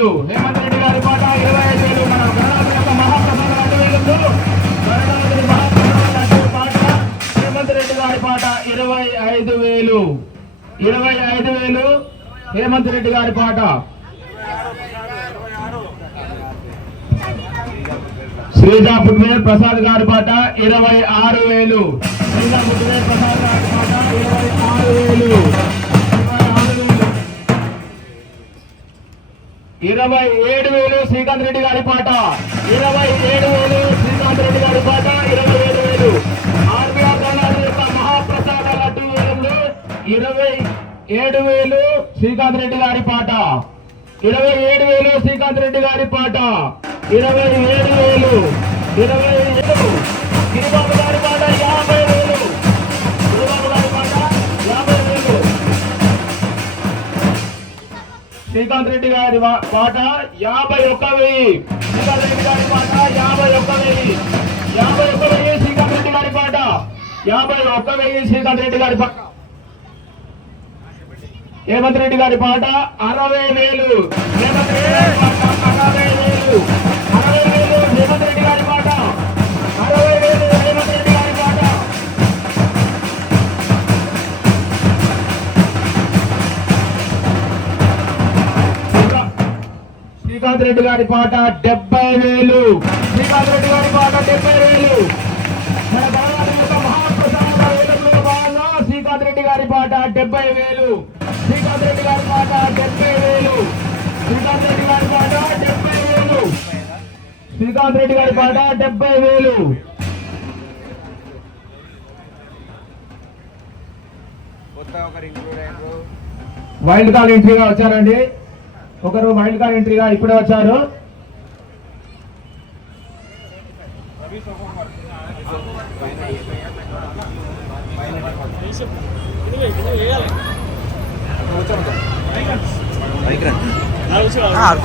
25,000 హేమంత్ రెడ్డి గారి పాట 25,000 మన గణనాథుని యొక్క మహాప్రసాద లడ్డు వేలంలో గణనాథుని మహాప్రసాద లడ్డు పాట హేమంత్ రెడ్డి గారి పాట 25,000 హేమంత్ రెడ్డి గారి పాట. శ్రీజా పుట్వేర్ ప్రసాద్ గారి పాట 26,000 శ్రీజా పుట్వేర్ ప్రసాద్ గారి పాట 26,000 27,000 శ్రీకాంత్ రెడ్డి గారి పాట 27,000 శ్రీకాంత్ రెడ్డి గారి పాట 27,000 ఆర్బీఆర్ గణనాథుని యొక్క మహాప్రసాద లడ్డు వేలంలో 27,000 శ్రీకాంత్ రెడ్డి గారి పాట 27,000 శ్రీకాంత్ రెడ్డి గారి పాట 27,000 గిరిబాబు గారి పాట 50,000 గిరిబాబు గారి పాట 50,000 శ్రీకాంత్ రెడ్డి గారి పాట 51,000 శ్రీకాంత్ రెడ్డి గారి పాట 51,000 శ్రీకాంత్ రెడ్డి గారి పాట 51,000 శ్రీకాంత్ రెడ్డి గారి పాట. హేమంత్ రెడ్డి గారి పాట 60,000 హేమంత్ రెడ్డి గారి పాట 60,000 హేమంత్ రెడ్డి గారి పాట 60,000 హేమంత్ రెడ్డి గారి పాట. శ్రీకాంత్ రెడ్డి గారి పాట 70,000 శ్రీకాంత్ రెడ్డి గారి పాట 70,000 మన గణనాథుని యొక్క మహాప్రసాద వేలంలో భాగంగా శ్రీకాంత్ రెడ్డి గారి పాట 70,000 శ్రీకాంత్ రెడ్డి గారి పాట 70,000 శ్రీకాంత్ రెడ్డి గారి పాట 70,000 శ్రీకాంత్ రెడ్డి గారి పాట 70,000. వైల్డ్ కార్డ్ ఎంట్రీగా వచ్చారండి, ఒకరు వైల్డ్ కార్డ్ ఎంట్రీగా ఇప్పుడే వచ్చారు.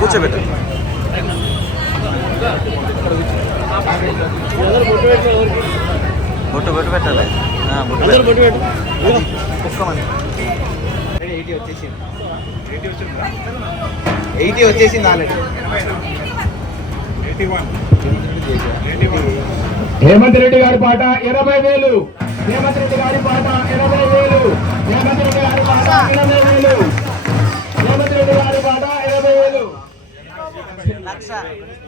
కూర్చోబెట్టు బొట్టు పెట్టాలి, ఒక్క మంది 80 వచ్చేసింది ఆల్రెడీ. హేమంత్ రెడ్డి గారి పాట 20,000 హేమంత్ రెడ్డి గారి పాట 20,000 హేమంత్ రెడ్డి గారి పాట 20,000 హేమంత్ రెడ్డి గారి పాట 20,000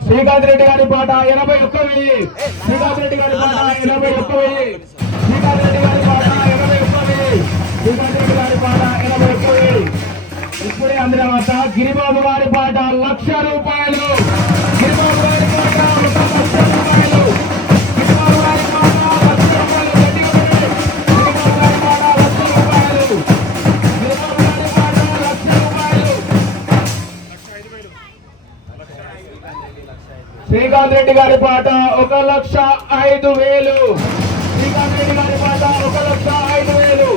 శ్రీకాంత్ రెడ్డి గారి పాట 81,000 శ్రీకాంత్ రెడ్డి గారి పాట 81,000 శ్రీకాంత్ రెడ్డి గారి పాట 81,000 శ్రీకాంత్ రెడ్డి గారి పాట 81,000. ఇప్పుడే అందిన వార్త గిరిబాబు గారి పాట 1,00,000 రూపాయలు గిరిబాబు గారి పాట 1,00,000 రూపాయలు గిరిబాబు గారి పాట 1,00,000 రూపాయలు గిరిబాబు గారి పాట 1,00,000 రూపాయలు గిరిబాబు గారి పాట 1,00,000 రూపాయలు. శ్రీకాంత్ రెడ్డి గారి పాట 1,05,000 శ్రీకాంత్ రెడ్డి గారి పాట 1,05,000.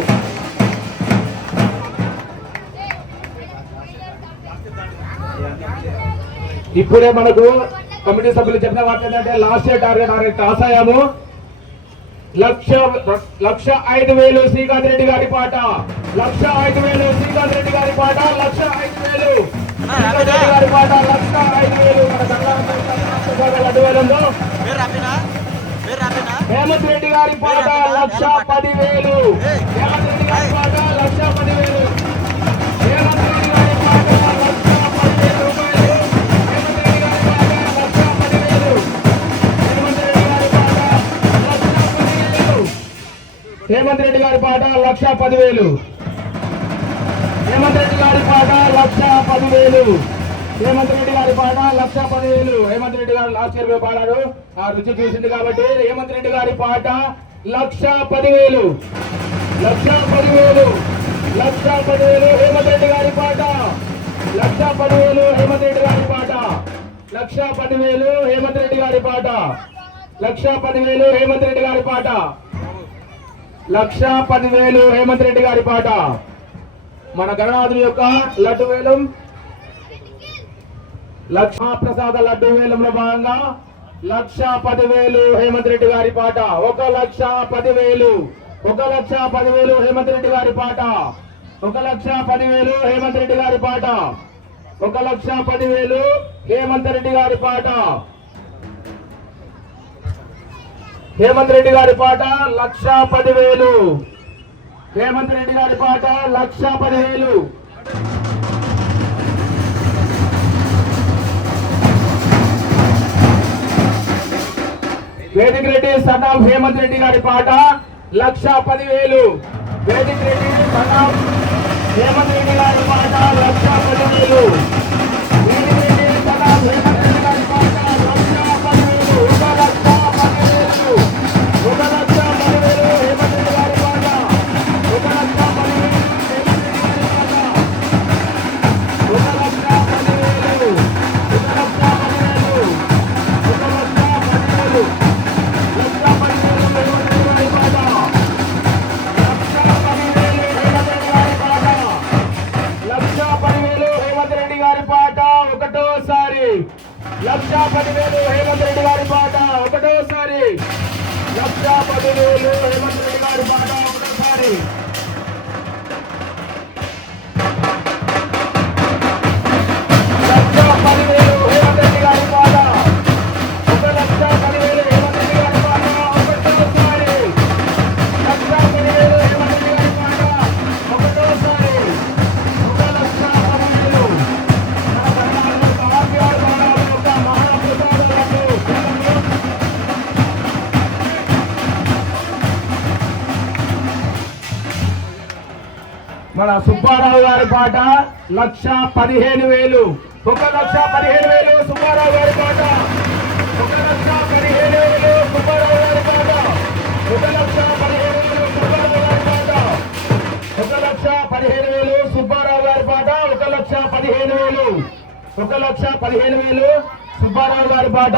ఇప్పుడే మనకు కమిటీ సభ్యులు చెప్పిన వాటి ఏంటంటే లాస్ట్ ఇయర్ టార్గెట్ పాస్ అయ్యాము. 1,05,000 శ్రీకాంత్ రెడ్డి గారి పాట 1,05,000 శ్రీకాంత్ రెడ్డి గారి పాట 1,05,000 శ్రీకాంత్ రెడ్డి గారి పాట 1,05,000 మన లడ్డు వేలంలో. హేమంత్ రెడ్డి గారి పాట 1,10,000 హేమంత్ రెడ్డి గారి పాట 1,10,000 హేమంత్ రెడ్డి గారి పాట 1,10,000 రూపాయలు హేమంత్ రెడ్డి గారి పాట 1,10,000 హేమంత్ రెడ్డి గారి పాట 1,10,000 హేమంత్ రెడ్డి గారి పాట 1,10,000 హేమంత్ రెడ్డి గారు లాస్ట్ ఇయర్ పాడారు, ఆ రుచి చూసింది కాబట్టి హేమంత్ రెడ్డి గారి పాట 1,10,000 1,10,000 1,10,000 హేమంత్ రెడ్డి గారి పాట 1,10,000 హేమంత్ రెడ్డి గారి పాట 1,10,000 హేమంత్ రెడ్డి గారి పాట 1,10,000 హేమంత్ రెడ్డి గారి పాట 1,10,000 హేమంత్ రెడ్డి గారి పాట. మన గణనాథుని యొక్క లడ్డు వేలం లక్ష్మీప్రసాద లడ్డు వేలంలో భాగంగా 1,10,000 హేమంత్ రెడ్డి గారి పాట 1,10,000 1,10,000 హేమంత్ రెడ్డి గారి పాట 1,10,000 హేమంత్ రెడ్డి గారి పాట 1,10,000 హేమంత్ రెడ్డి గారి పాట. హేమంత్ రెడ్డి గారి పాట 1,10,000. హేమంత్ రెడ్డి గారి పాట 1,10,000. వేదిక రెడ్డి సన్నాం హేమంత్ రెడ్డి గారి పాట 1,10,000. వేదిక రెడ్డి సన్నాం హేమంత్ రెడ్డి గారి పాట 1,10,000. వేదిక రెడ్డి సన్నాం హేమంత్ రెడ్డి గారి పాట 1,10,000. 1,10,000. 1,10,000 హేమంత్ రెడ్డి గారి పాట. 1,10,000 హేమంత్ రెడ్డి గారి పాట. 1,10,000. 1,10,000. 1,10,000. ఒకటోసారి 1,10,000 హేమంత్ రెడ్డి గారి పాట. ఒకటోసారి 1,10,000 హేమంత్ రెడ్డి గారి పాట. ఒకటోసారి 1,10,000 హేమంత్ రెడ్డి గారి పాట. 1,10,000 హేమంత్ రెడ్డి గారి పాట. ఒకటోసారి 1,10,000 హేమంత్ రెడ్డి గారి పాట. ఒకటోసారి 1,10,000. మన సుబ్బారావు గారి పాట 1,15,000. 1,15,000 సుబ్బారావు గారి పాట. 1,15,000 సుబ్బారావు గారి పాట. 1,15,000 సుబ్బారావు గారి పాట. 1,15,000 సుబ్బారావు గారి పాట. 1,15,000. 1,15,000 సుబ్బారావు గారి పాట.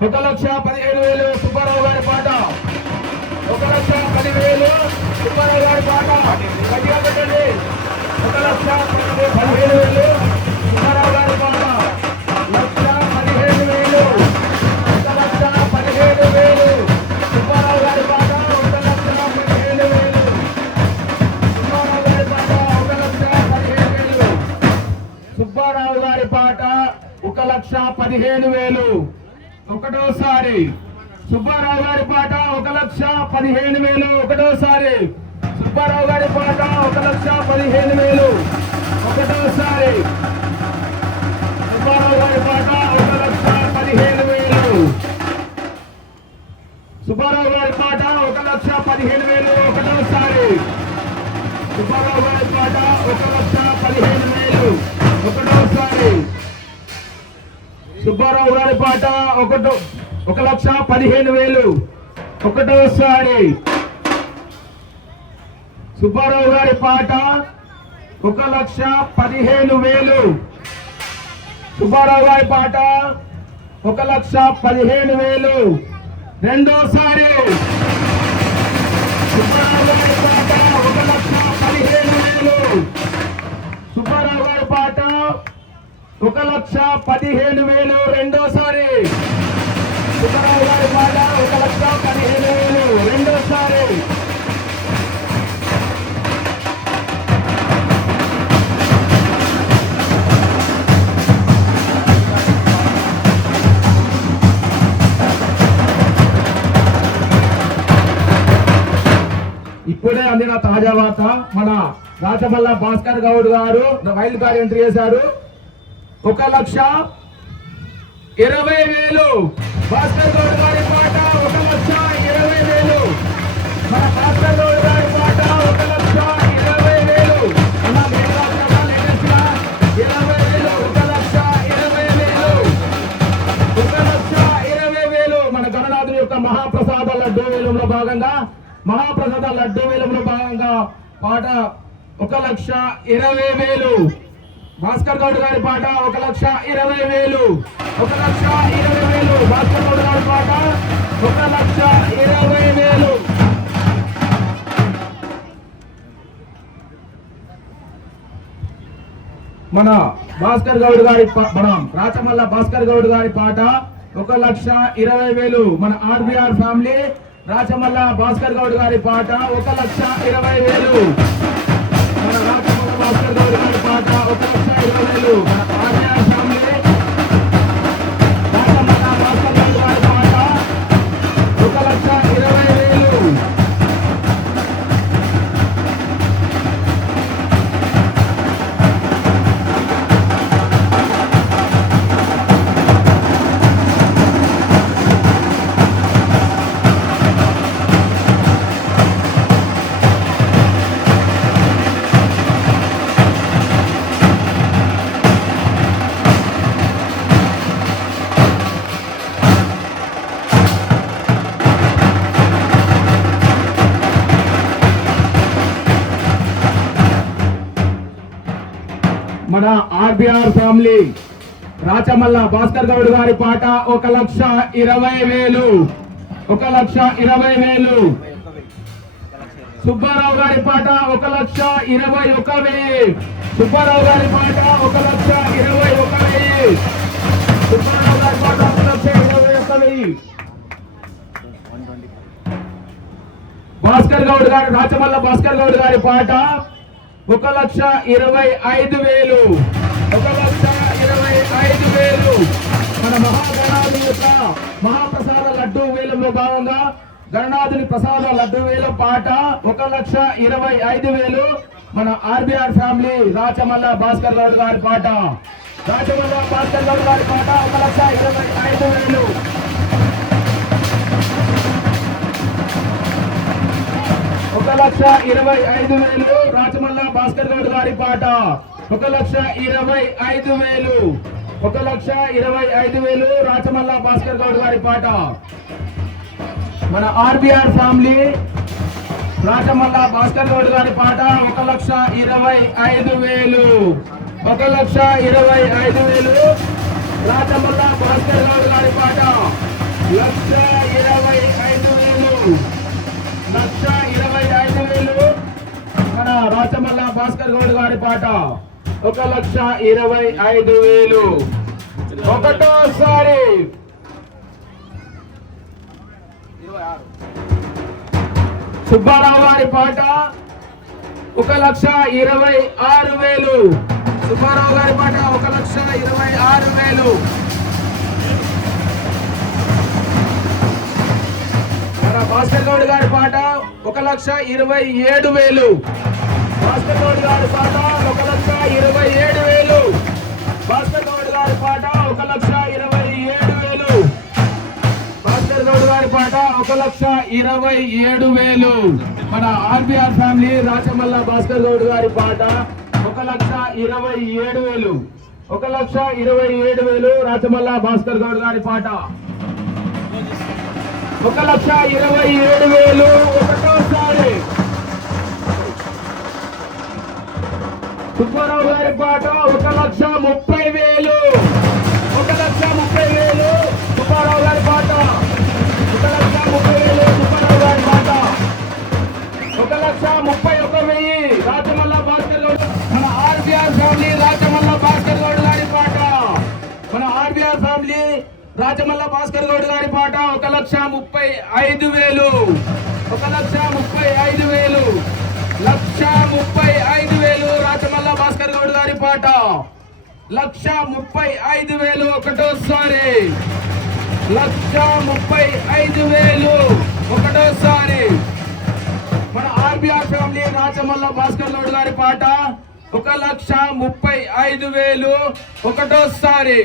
1,15,000 సుబ్బారావు గారి పాట. 1,10,000 సుబ్బారావు గారి పాట. గట్టిగా పెట్టండి. 1,15,000 సుబ్బారావు గారి పాట. 1,15,000. 1,15,000 సుబ్బారావు గారి పాట. 1,15,000 సుబ్బారావు గారి పాట. 1,15,000 సుబ్బారావు గారి పాట. 1,15,000. ఒకటోసారి సుబ్బారావు గారి పాట. 1,15,000. ఒకటోసారి సుబ్బారావు గారి పాట. 1,15,000. ఒకటోసారి సుబ్బారావు గారి పాట. 1,15,000. సుబ్బారావు గారి పాట. 1,15,000. ఒకటోసారి సుబ్బారావు గారి పాట. 1,15,000. ఒకటోసారి సుబ్బారావు గారి పాట. 1,15,000. ఒకటోసారి సుబ్బారావు గారి పాట. 1,15,000. సుబ్బారావు గారి పాట. 1,15,000. రెండోసారి సుబ్బారావు గారి పాట. 1,15,000. సుబ్బారావు గారి పాట. 1,15,000. రెండోసారి సుబ్బారావు గారి పాట. 1,15,000. రెండోసారి ఇప్పుడే అందిన తాజా వార్త. మన రాచమల్ల భాస్కర్ గౌడ్ గారు వైల్డ్ కార్డ్ ఎంట్రీ చేశారు. 1,20,000 భాస్కర్ గౌడ్ గారి పాట. 1,20,000 మన భాస్కర్ గౌడ్ గారి పాట. 1,20,000 మన లేటెస్ట్ గా 20,000. 1,20,000 మన గణనాథుని యొక్క మహాప్రసాద లడ్డూ వేలంలో భాగంగా పాట 1,20,000 భాస్కర్ గౌడ్ గారి పాట. 1,20,000. 1,20,000 భాస్కర్ గౌడ్ గారి పాట. 1,20,000. మన భాస్కర్ గౌడ్ గారి మన రాచమల్ల భాస్కర్ గౌడ్ గారి పాట 1,20,000. మన ఆర్బిఆర్ ఫ్యామిలీ రాచమల్ల భాస్కర్ గౌడ్ గారి పాట. 1,20,000. మన రాచమల్ల భాస్కర్ గౌడ్ గారి పాట. 1,20,000. 20,000 మన ఆర్ఆర్ ఫ్యామిలీ రాజమల్ల భాస్కర్ గౌడ్ గారి పాట 1,20,000 మన ఆర్బిఆర్ ఫ్యామిలీ రాచమల్ల భాస్కర్ గౌడ్ గారి పాట 1,20,000 1,20,000 సుబ్బారావు గారి పాట 1,21,000 సుబ్బారావు గారి పాట 1,21,000 సుబ్బారావు గారి పాట 1,21,000 భాస్కర్ గౌడ్ గారు రాచమల్ల భాస్కర్ గౌడ్ గారి పాట 1,25,000 1,25,000 మన మహాగణాధి యొక్క మహాప్రసాద లడ్డూ వేలంలో భాగంగా గణనాథుని ప్రసాద లడ్డూ వేలం పాట 1,25,000 మన ఆర్బిఆర్ ఫ్యామిలీ రాచమల్ల భాస్కర్ గౌడ్ గారి పాట రాచమల్ల భాస్కర్ గౌడ్ గారి పాట 1,25,000 1,25,000 రాచమల్ల భాస్కర్ గౌడ్ గారి పాట 1,25,000 1,25,000 రాచమల్ల భాస్కర్ గౌడ్ గారి పాట మన ఆర్బిఆర్ ఫ్యామిలీ రాచమల్ల భాస్కర్ గౌడ్ గారి పాట 1,25,000 1,25,000 రాచమల్ల భాస్కర్ గౌడ్ గారి పాట 1,25,000 1,25,000 మన రాచమల్ల భాస్కర్ గౌడ్ గారి పాట 1,25,000 ఒకటోసారి సుబ్బారావు గారి పాట 1,26,000 సుబ్బారావు గారి పాట 1,26,000 భాస్కర్ గౌడ్ గారి పాట 1,27,000 భాస్కర్ గౌడ్ గారి పాట 1,27,000 భాస్కర్ గౌడ్ గారి పాట 1,27,000 భాస్కర్ గౌడ్ గారి పాట 1,27,000 మన ఆర్బిఆర్ ఫ్యామిలీ రాచమల్ల భాస్కర్ గౌడ్ గారి పాట 1,27,000 1,27,000 రాచమల్ల భాస్కర్ గౌడ్ గారి పాట 1,27,000 ఒకటోసారి సుబ్బారావు గారి పాట 1,30,000 1,30,000 సుబ్బారావు గారి పాట 1,30,000 సుబ్బారావు గారి పాట 1,31,000 రాచమల్ల భాస్కర్ గౌడ్ మన ఆర్బిఆర్ ఫ్యామిలీ రాచమల్ల భాస్కర్ గౌడ్ గారి పాట మన ఆర్బిఆర్ ఫ్యామిలీ రాచమల్ల భాస్కర్ గౌడ్ గారి పాట 1,35,000 1,35,000 1,35,000 రాచమల్ల భాస్కర్ గౌడ్ గారి పాట 1,35,000 ఒకటోసారి 1,35,000 ఒకటోసారి మన ఆర్బిఆర్ ఫ్యామిలీ రాచమల్ల భాస్కర్ గౌడ్ గారి పాట 1,35,000 ఒకటోసారి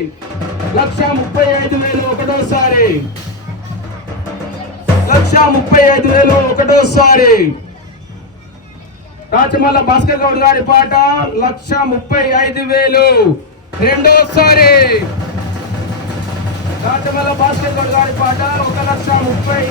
1,35,000 ఒకటోసారి 1,35,000 ఒకటోసారి రాచమల్ల భాస్కర్ గౌడ్ గారి పాట 1,35,000 రెండోసారి రాచమల్ల భాస్కర్ గౌడ్ గారి పాట 1,30,000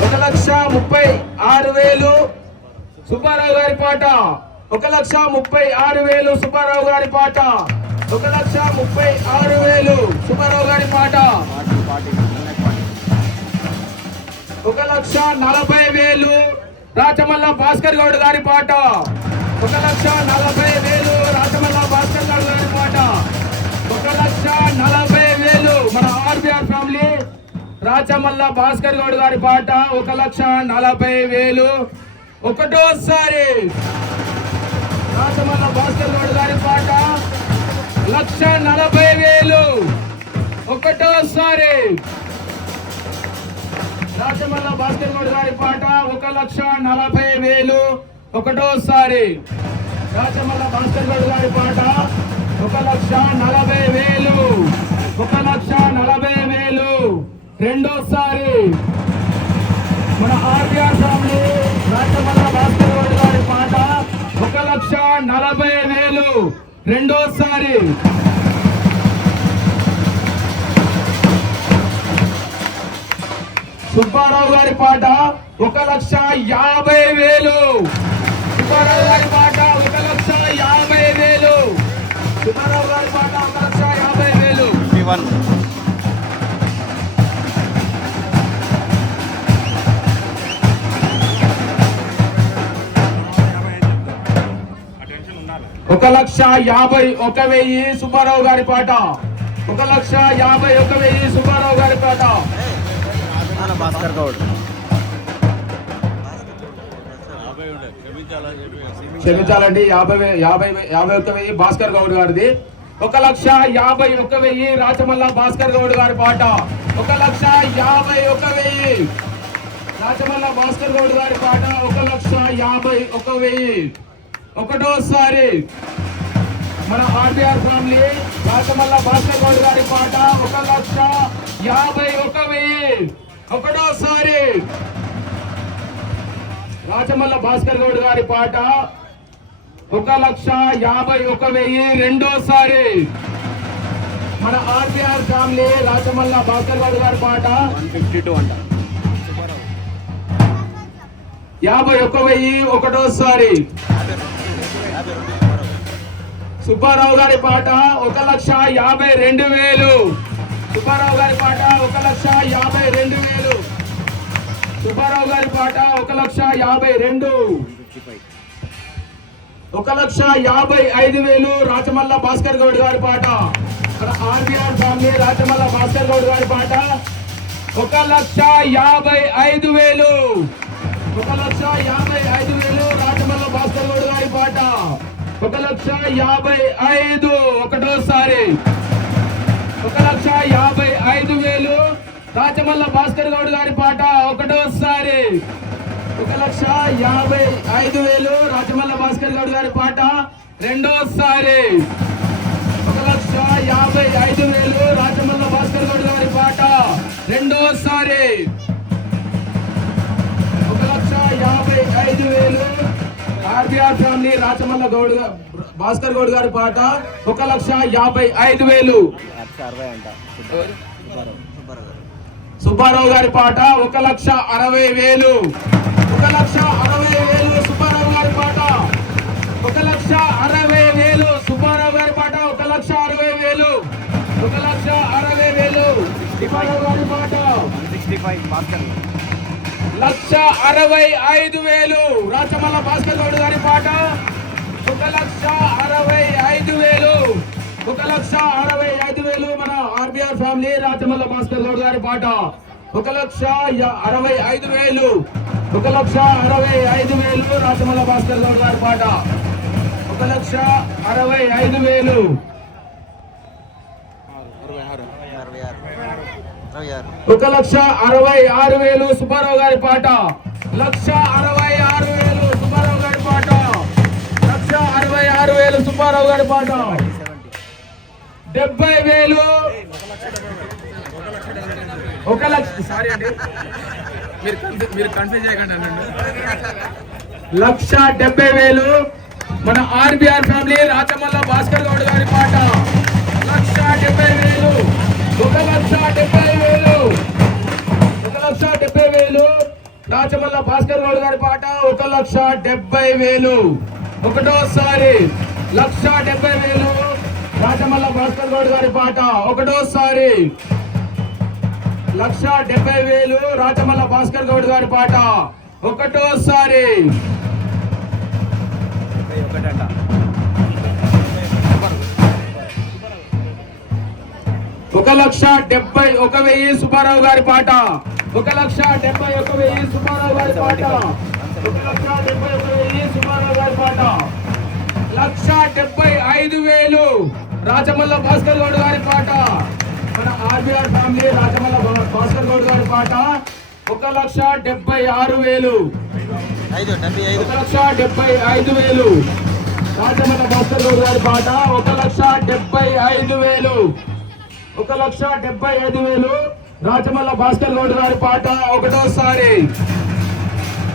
1,36,000 సుబ్బారావు గారి పాట 1,36,000 సుబ్బారావు గారి పాట 1,36,000 సుబ్బారావు గారి పాట 1,40,000 రాచమల్ల భాస్కర్ గౌడ్ గారి పాట 1,40,000 రాచమల్ల భాస్కర్ గౌడ్ గారి పాట 1,40,000 మన ఆర్బిఆర్ ఫ్యామిలీ రాచమల్ల భాస్కర్ గౌడ్ గారి పాట 1,40,000 ఒకటోసారి. రాచమల్ల భాస్కర్ గౌడ్ గారి పాట 1,40,000 ఒకటోసారి. రాచమల్ల భాస్కర్ గౌడ్ గారి పాట 1,40,000 ఒకటోసారి. రాచమల్ల భాస్కర్ గౌడ్ గారి పాట 1,40,000 1,40,000 రెండోసారి. మన ఆర్బీఆర్ ఫ్యామిలీ రాచమల్ల భాస్కర్ గౌడ్ గారి పాట 1,40,000 రెండోసారి. సుబ్బారావు గారి పాట 1,50,000 సుబ్బారావు గారి పాట 1,50,000 సుబ్బారావు గారి పాట 1,50,000 51. ఒక 1,51,000 సుబ్బారావు గారి పాట 1,51,000 సుబ్బారావు గారి పాట. భాస్కర్ గౌడ్ క్షమించాలండి 51,000 భాస్కర్ గౌడ్ గారిది. 1,51,000 రాచమల్ల భాస్కర్ గౌడ్ గారి పాట 1,51,000 రాచమల్ల భాస్కర్ గౌడ్ గారి పాట 1,51,000 ఒకటోసారి. మన ఆర్బీఆర్ ఫ్యామిలీ రాచమల్ల భాస్కర్ గౌడ్ గారి పాట 1,51,000 ఒకటోసారి. రాచమల్ల భాస్కర్ గౌడ్ గారి పాట 1,51,000 రెండోసారి. మన ఆర్బీఆర్ ఫ్యామిలీ రాచమల్ల భాస్కర్ గౌడ్ గారి పాట 152 అంట. 51,000 ఒకటోసారి. సుబ్బారావు గారి పాట 1,52,000 సుబ్బారావు గారి పాట 1,52,000 సుబ్బారావు గారి పాట 1,52,000 1,55,000 రాచమల్ల భాస్కర్ గౌడ్ గారి పాట. ఆర్బీఆర్ ఫ్యామిలీ రాచమల్ల భాస్కర్ గౌడ్ గారి పాట 1,55,000 1,55,000 రాచమల్ల భాస్కర్ గౌడ్ గారి పాట 1,55,000 ఒకటోసారి. 1,55,000 రాచమల్ల భాస్కర్ గౌడ్ గారి పాట ఒకటోసారి. 1,55,000 రాచమల్ల భాస్కర్ గౌడ్ గారి పాట రెండోసారి. 1,55,000 రాచమల్ల భాస్కర్ గౌడ్ గారి పాట రెండోసారి. 1,55,000 ఆర్బీఆర్ ఫ్యామిలీ రాచమల్ల గౌడ్ భాస్కర్ గౌడ్ గారి పాట 1,55,000 సుబ్బారావు గారి పాట 1,60,000 1,60,000 సుబ్బారావు గారి పాట 1,60,000 సుబ్బారావు గారి పాట 1,60,000 1,60,000 సుబ్బారావు గారి పాట 165 భాస్కర్ 1,65,000 రాచమల్ల భాస్కర్ గౌడ్ గారి పాట 1,65,000 1,65,000 మన ఆర్బీఆర్ ఫ్యామిలీ రాచమల్ల భాస్కర్ గౌడ్ గారి పాట 1,65,000 1,65,000 రాచమల్ల భాస్కర్ గౌడ్ గారి పాట 1,65,000 1,66,000 సుబ్బారావు గారి పాట 1,66,000 సుబ్బారావు గారి పాట 1,66,000 సుబ్బారావు గారి పాట 70,000 1,00,000 సారీ అండి మీరు కన్ఫ్యూజ్ చేయకండి అన్నాడు 1,70,000 మన ఆర్బీఆర్ ఫ్యామిలీ రాచమల్ల భాస్కర్ గౌడ్ గారి పాట 1,70,000 1,70,000 1,70,000 రాచమల్ల భాస్కర్ గౌడ్ గారి పాట 1,70,000 ఒకటోసారి. 1,70,000 రాచమల్ల భాస్కర్ గౌడ్ గారి పాట ఒకటోసారి. 1,70,000 రాచమల్ల భాస్కర్ గౌడ్ గారి పాట ఒకటోసారి. 1,71,000 సుబ్బారావు గారి పాట 1,71,000 సుబ్బారావు గారి పాట 1,71,000 సుబ్బారావు గారి పాట 1,75,000 రాజమల్ల భాస్కర్ గౌడ్ గారి పాట మన ఆర్బీఆర్ ఫ్యామిలీ రాజమల్ల భాస్కర్ గౌడ్ గారి పాట 1,76,000 1,75,000 రాజమల్ల భాస్కర్ గౌడ్ గారి పాట 1,75,000 1,75,000 రాజమల్ల భాస్కర్ గౌడ్ గారి పాట ఒకటోసారి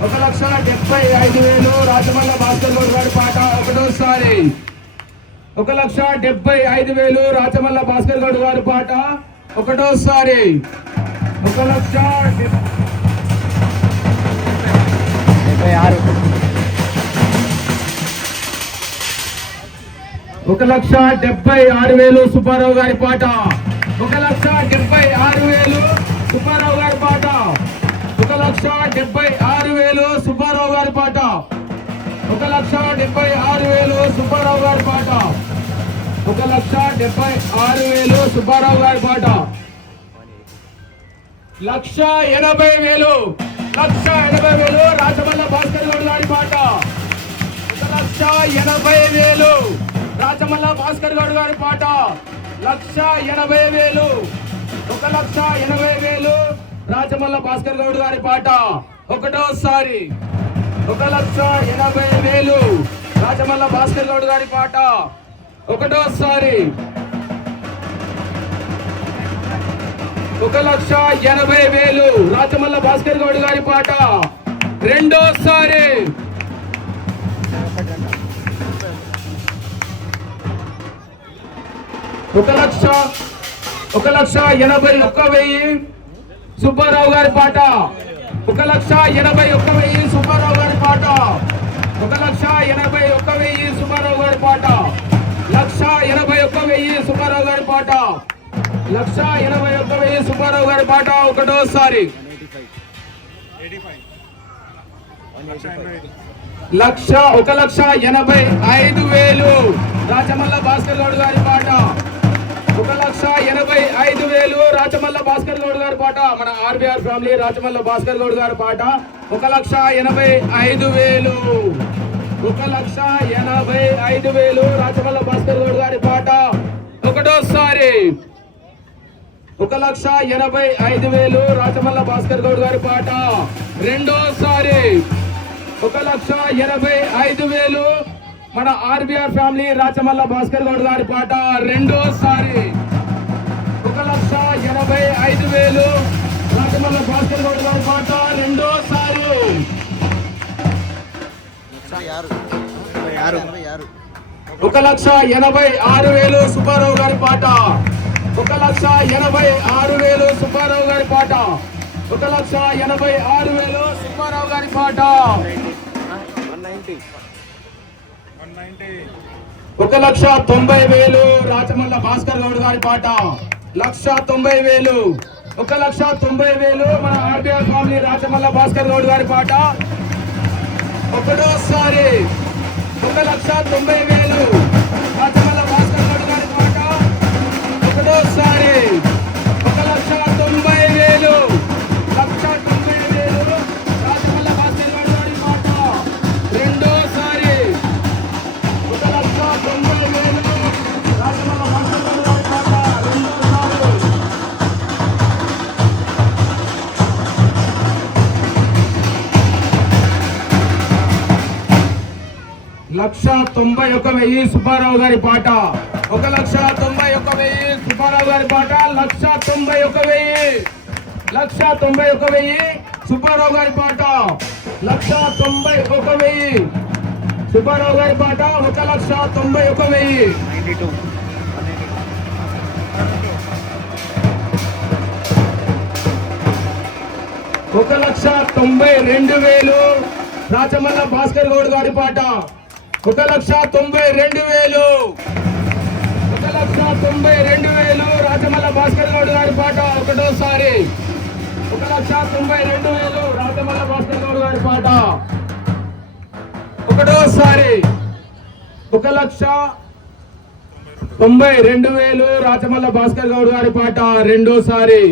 1,75,000 రాజమల్ల భాస్కర్ గౌడ్ గారి పాట ఒకటోసారి 1,75,000 రాజమల్ల భాస్కర్ గౌడ్ గారి పాట ఒకటోసారి 1,76,000 సుబ్బారావు గారి పాట 1,76,000 సుబ్బారావు గారి పాట 1,76,000 సుబ్బారావు గారి పాట 1,76,000 సుబ్బారావు గారి పాట 1,76,000 సుబ్బారావు గారి పాట 1,80,000 రాజమల్ల భాస్కర్ గౌడ్ గారి పాట 1,80,000 రాజమల్ల భాస్కర్ గౌడ్ గారి పాట 1,80,000 1,80,000 రాజమల్ల భాస్కర్ గౌడ్ గారి పాట ఒకటోసారి 1,80,000 రాజమల్ల భాస్కర్ గౌడ్ గారి పాట ఒకటోసారి 1,80,000 రాజమల్ల భాస్కర్ గౌడ్ గారి పాట రెండోసారి 1,81,000 సుబ్బారావు గారి పాట 1,81,000 సుబ్బారావు గారి పాట 1,81,000 సుబ్బారావు గారి పాట 1,81,000 సుబ్బారావు గారి పాట 1,81,000 సుబ్బారావు గారి పాట ఒకటోసారి 1,85,000 రాజమల్ల భాస్కర్ గౌడ్ గారి పాట 1,85,000 రాజమల్ల భాస్కర్ గౌడ్ గారి పాట మన ఆర్బీఆర్ ఫ్యామిలీ రాజమల్ల భాస్కర్ గౌడ్ గారి పాట 1,85,000 1,85,000 రాజమల్ల భాస్కర్ గౌడ్ గారి పాట ఒకటోసారి 1,85,000 రాజమల్ల భాస్కర్ గౌడ్ గారి పాట రెండోసారి 1,85,000 మన ఆర్బీఆర్ ఫ్యామిలీ రాజమల్ల భాస్కర్ గౌడ్ గారి పాట రెండోసారి 1,85,000 రాజమల్ల భాస్కర్ గౌడ్ గారి పాట రెండోసారి 1,86,000 సుబ్బారావు గారి పాట 1,86,000 సుబ్బారావు గారి పాట 1,86,000 సుబ్బారావు గారి పాట 1,90,000 రాజమల్ల భాస్కర్ గౌడ్ గారి పాట 1,90,000 1,90,000 మన ఆర్బీఆర్ ఫ్యామిలీ రాజమల్ల భాస్కర్ గౌడ్ గారి పాట ఒకటోసారి 1,90,000 రాజమల్ల భాస్కర్ గౌడ్ గారి పాట ఒకటోసారి 1,90,000 1,90,000 రాజమల్ల భాస్కర్ గౌడ్ గారి పాట రెండోసారి 1,90,000 రాజమల్ల భాస్కర్ గౌడ్ గారి పాట రెండోసారి 1,91,000 సుబ్బారావు గారి పాట 1,91,000 సుబ్బారావు గారి పాట 1,91,000 సుబ్బారావు గారి పాట 1,91,000 సుబ్బారావు గారి పాట 1,91,000 1,92,000 రాజమల్ల భాస్కర్ గౌడ్ గారి పాట 1,92,000 1,92,000 రాజమల్ల భాస్కర్ గౌడ్ గారి పాట ఒకటోసారి 1,92,000 రాజమల్ల భాస్కర్ గౌడ్ గారి పాట ఒకటోసారి 1,92,000 92,000 రాచమల్ల భాస్కర్ గౌడ్ గారి పాట రెండోసారి.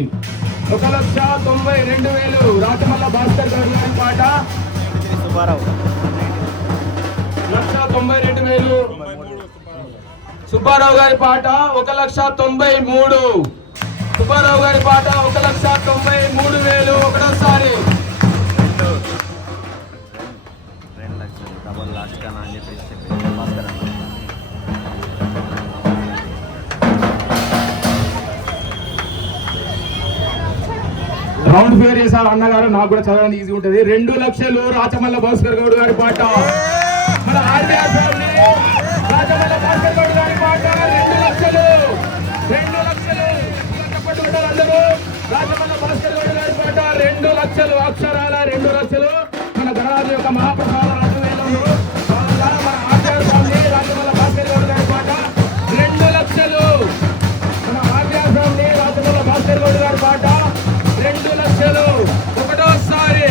1,92,000 రాచమల్ల భాస్కర్ గౌడ్ గారి పాట. సుబ్బారావు 1,92,000 సుబ్బారావు గారి పాట 1,93,000. సుబ్బారావు గారి పాట 1,93,000 ఒకటోసారి. 2 లక్షలు డబల్ లాస్ట్ కానా అని చెప్పేసి చెప్పి భాస్కర్ అన్న. రౌండ్ ఫిగర్ చేశారు అన్నగారు, నాకు కూడా చదవడానికి ఈజీ ఉంటుంది. 2 లక్షలు రాచమల్ల భాస్కర్ గౌడ్ గారి పాట. మన ఆర్బీఆర్ ఫ్యామిలీ రాచమల్ల భాస్కర్ గౌడ్ గారి పాట 2 లక్షలు. 2 లక్షలు చెప్పట్టుకుంటారు అందరూ. రాచమల్ల భాస్కర్ గౌడ్ గారి పాట 2 లక్షలు, అక్షరాల 2 లక్షలు. మన గణరాజు యొక్క మహాప్రసాద 2,000. మన ఆర్బీఆర్ ఫ్యామిలీ రాచమల్ల భాస్కర్ గౌడ్ గారి పాట 2 లక్షలు. మన ఆర్బీఆర్ ఫ్యామిలీ రాచమల్ల భాస్కర్ గౌడ్ గారి పాట 2 లక్షలు ఒకటోసారి.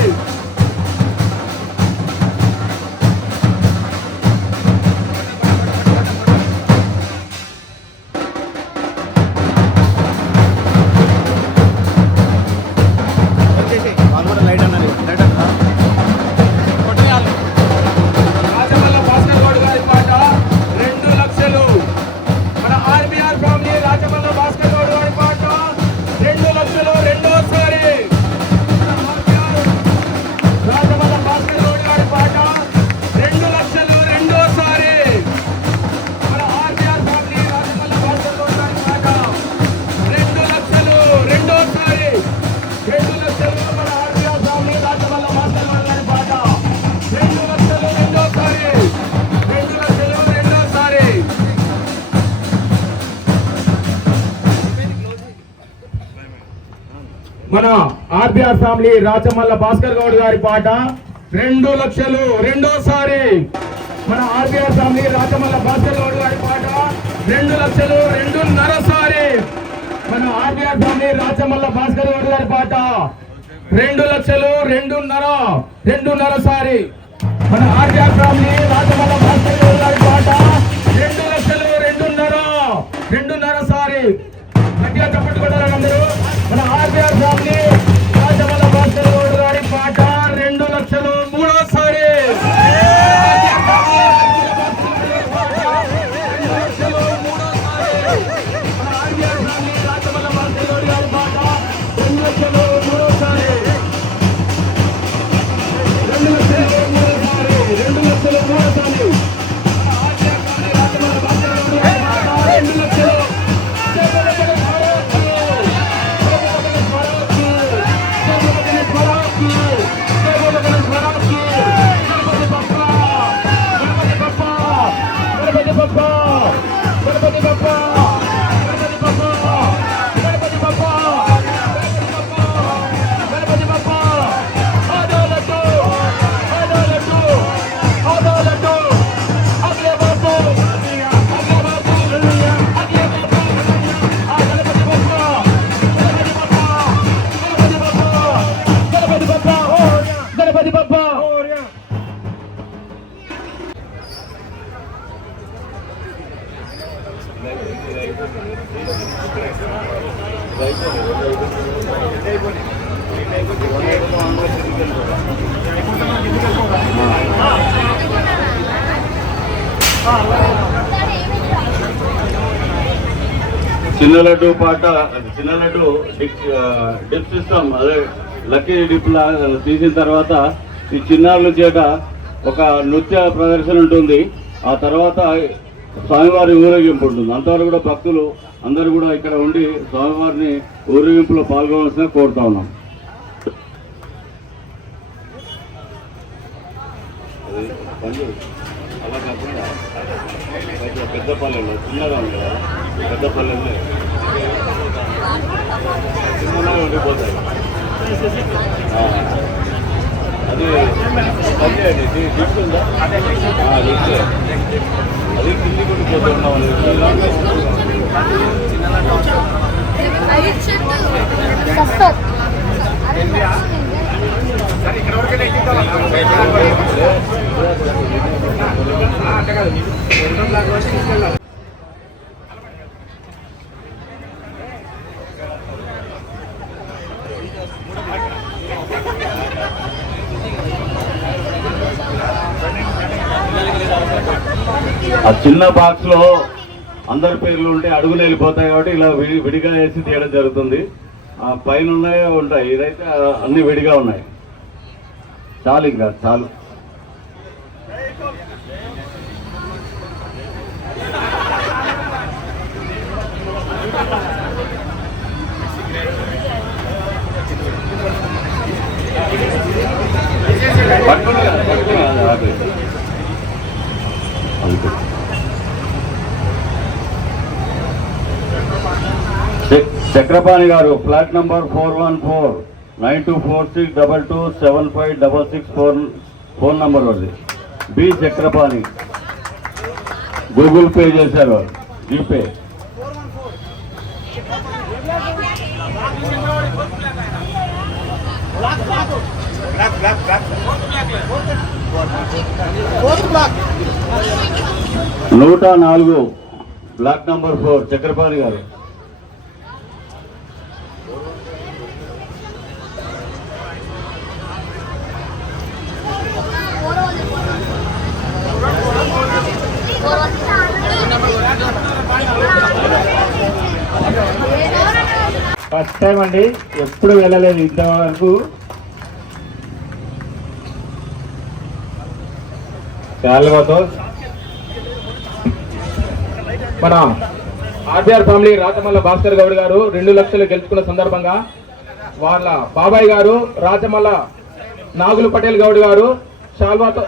వాళ్ళు కూడా లైట్ అన్నారు. లైట్ అన్నా రాచమల్ల భాస్కర్ గౌడ్ గారి పాట 2 లక్షలు. మన ఆర్బీఆర్ ఫ్యామిలీ రాచమల్ల భాస్కర్ గౌడ్ గారి పాట 2 లక్షలు రెండోసారి. రాచమల్ల భాస్కర్ గౌడ్ గారి పాట 2 లక్షలు రెండోసారి. మన ఆర్బీఆర్ ఫ్యామిలీ రాచమల్ల భాస్కర్ గౌడ్ గారి పాట 2 లక్షలు రెండోసారి. 2 లక్షలు మన ఆర్బీఆర్ ఫ్యామిలీ రాచమల్ల భాస్కర్ గౌడ్ గారి పాట 2 లక్షలు రెండోసారి. 2 లక్షలు రెండోసారి. మన ఆర్బీఆర్ ఫ్యామిలీ రాచమల్ల భాస్కర్ గౌడ్ గారి పాట 2 లక్షలు రెండోసారి. మన ఆర్బీఆర్ ఫ్యామిలీ రాచమల్ల భాస్కర్ గౌడ్ గారి పాట 2 లక్షలు రెండున్నరసారి. మన ఆర్బీఆర్ ఫ్యామిలీ రాచమల్ల భాస్కర్ గౌడ్ గారి పాట 2 లక్షలు రెండున్నరసారి. మన ఆర్బీఆర్ ఫ్యామిలీ రాచమల్ల భాస్కర్ గౌడ్ గారి పాట 2 లక్షలు రెండున్నరసారి. గట్టిగా చప్పట్లు కొట్టాలని అందరూ. మన ఆర్బీఆర్ ఫ్యామిలీ రాచమల్ల భాస్కర్ గౌడ్ గారి పాట 2 లక్షలు మూడోసారి. మన ఆర్బీఆర్ ఫ్యామిలీ రాచమల్ల భాస్కర్ గౌడ్ గారి పాట 2 లక్షలు మూడోసారి. 2 లక్షలు మూడోసారి. 2 లక్షలు మూడోసారి. మన ఆర్బీఆర్ ఫ్యామిలీ రాచమల్ల భాస్కర్ గౌడ్ గారి పాట 2 లక్షలు. చిన్న లడ్డు పాట, చిన్న లడ్డు డిప్ సిస్టమ్, అదే లక్కీ డిప్ తీసిన తర్వాత ఈ చిన్నారుల చేత ఒక నృత్య ప్రదర్శన ఉంటుంది. ఆ తర్వాత స్వామివారి ఊరేగింపు ఉంటుంది. అంతవరకు కూడా భక్తులు అందరూ కూడా ఇక్కడ ఉండి స్వామివారిని ఊరేగింపులో పాల్గొనవలసిన కోరుతా ఉన్నాం. అలా కాకుండా పెద్దపల్లెలో చిన్నగా ఉంది కదా, పెద్దపల్లెలో చిన్నగా ఉండిపోతాయి. అది అది గిఫ్ట్ ఉందా? అది కింది కొట్టిపోతున్నాం. ఆ చిన్న బాక్స్ లో అందరి పేర్లు ఉంటే అడుగులు వెళ్ళిపోతాయి కాబట్టి ఇలా విడిగా వేసి తీయడం జరుగుతుంది. ఆ పైన ఉన్నాయే ఉంటాయి, ఇదైతే అన్ని విడిగా ఉన్నాయి. చాలు, ఇంకా చాలు. చక్రపాణి గారు ఫ్లాట్ నంబర్ 4149246227566 ఫోన్ నంబర్ అది. బి చక్రపాణి గూగుల్ పే చేశారు, జీపే. నూట 4 బ్లాక్ నంబర్ 4 చక్రపాణి గారు. ఫస్ట్ టైం అండి, ఎప్పుడు వెళ్ళలేదు ఇంతవరకు. కాలువతో మన ఆర్బీఆర్ ఫ్యామిలీ రాజమల్ల భాస్కర్ గౌడ్ గారు 2 లక్షలు గెలుచుకున్న సందర్భంగా వాళ్ళ బాబాయ్ గారు రాజమల్ల నాగులు పటేల్ గౌడ్ గారు శాల్వాతో,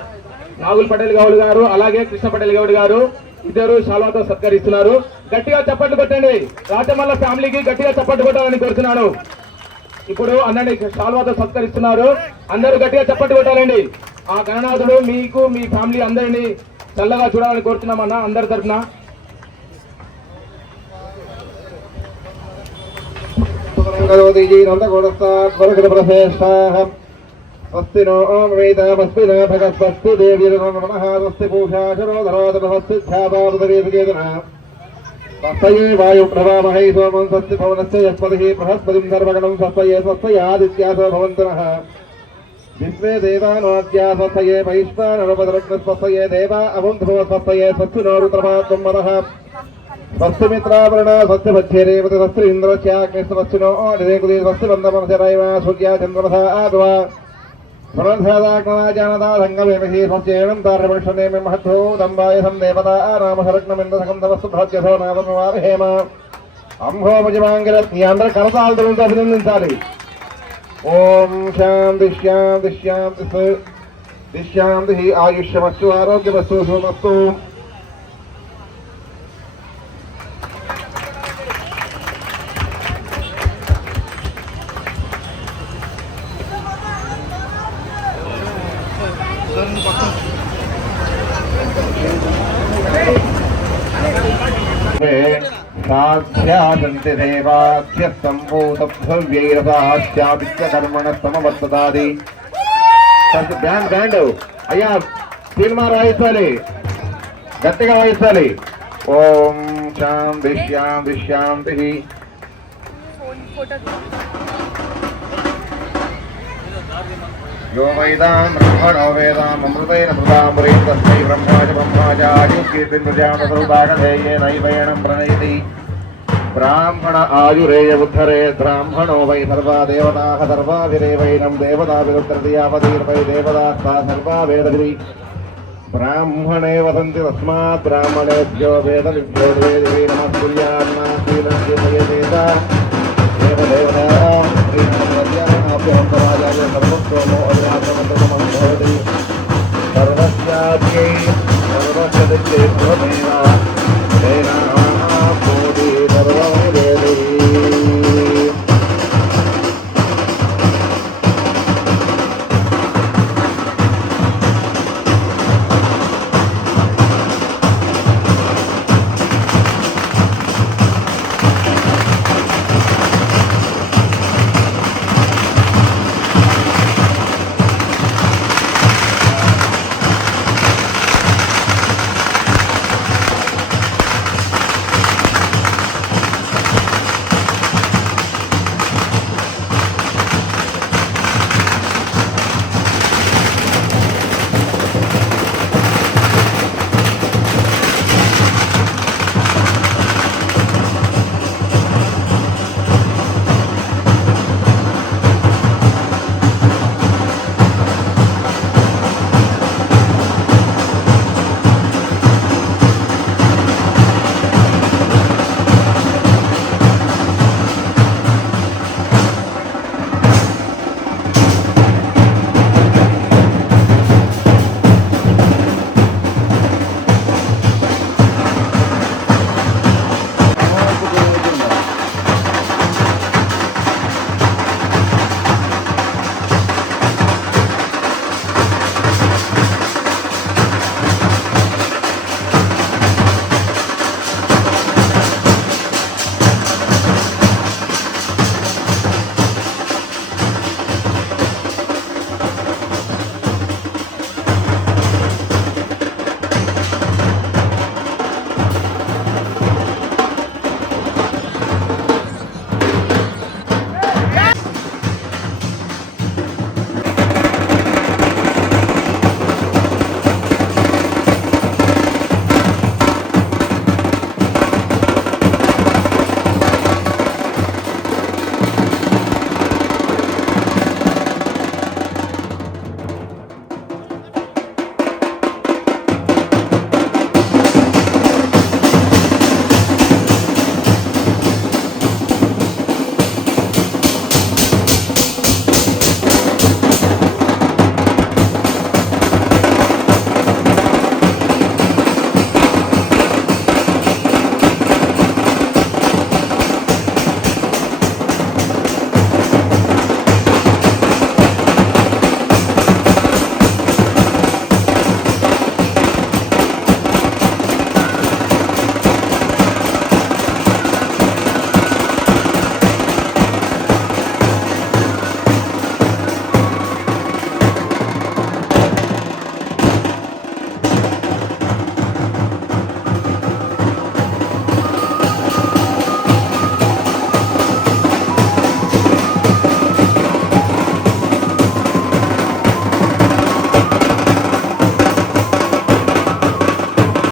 నాగుల్ పటేల్ గౌడ్ గారు అలాగే కృష్ణ పటేల్ గౌడ్ గారు ఇద్దరు శాల్వాతో సత్కరిస్తున్నారు. గట్టిగా చప్పట్లు కొట్టండి, రాజమల్ల ఫ్యామిలీకి గట్టిగా చప్పట్లు కొట్టాలని కోరుతున్నాను. ఇప్పుడు అన్నని శాల్వాతో సత్కరిస్తున్నారు, అందరూ గట్టిగా చప్పట్లు కొట్టాలండి. ఆ గణనాథుడు మీకు మీ ఫ్యామిలీ అందరినీ చల్లగా చూడాలని కోరుతున్నామన్నా అందరి తరఫున. స్వస్తి నో వేదమస్మి భగస్వస్తి దేవి నమః స్వస్తి పూషాశరో ధరాధనస్తి ధ్యావాదవేదన స్వస్తయే వాయు ప్రభామహై సోమం స్వస్తి పవనస్య యస్పతిః బృహస్పతిం సర్వగణం స్వస్తయే స్వస్తయాదిత్యాసో భవంతనః విశ్వే దేవానాద్యా స్వస్తయే వైశ్వానరపదరత్న స్వస్తయే దేవా అవంధుభవ స్వస్తయే స్వస్తినో రుద్రమాత్వం మదః స్వస్తి మిత్రావరణ స్వస్తి మధ్యేరేవతి స్వస్తి ఇంద్రస్యాగ్ని స్వస్తినో నిరేకుది స్వస్తి బంధమనశరైవ సూర్యా చంద్రమసా ఆద్వా స్వరంధాదాజ్ఞానదాసంగమేమహి స్వస్యేనం తారమక్షణేమి మహద్ధో దంబాయ సందేవతా రామశరగ్నమింద్రసకం తమస్తు భ్రాజ్యసో నామవాహేమ అంహోమజమాంగల. మీ అందరూ కరతాళులతో అభినందించాలి. ఓం శాంతి శాంతి శాంతి శాంతి. ఆయుష్యమస్తు ఆరోగ్యమస్తు శుభమస్తు. సాధ్యాసంతి దేవాధ్యస్తంభూతభ్యైరసాధ్యాదిత్యకర్మణస్తమవర్తదాది. బ్యాండ్ బ్యాండ్ అయ్యా, తీర్మానం వాయించాలి, గట్టిగా వాయించాలి. ఓం శాంతి శాంతి శాంతి. यो वैदां ब्रह्मणो वेदामृतेन मृतामृतं तस्मै ब्रह्माजब्रह्माचार्यकीर्तिर्जातसौभागधेयेनैवेणं प्रणयति. ब्राह्मण आयुरेय उद्धरे ब्राह्मणो वै सर्वा देवताः सर्वाभिरेवैनं देवताभिरुद्धरतियावतीर्वै देवतास्ता सर्वा वेदभिः ब्राह्मणे वसन्ति तस्मात् ब्राह्मणेभ्यो वेदविभ्यो वेदिवे नमः कुर्यान्नास्तीनश्चितयेतेता देवदेवता श्रीनामराजाय सर्वोत्तमो अभिलाषमन्तमः भवति सर्वस्याद्यै सर्वस्य दिक्ते भवति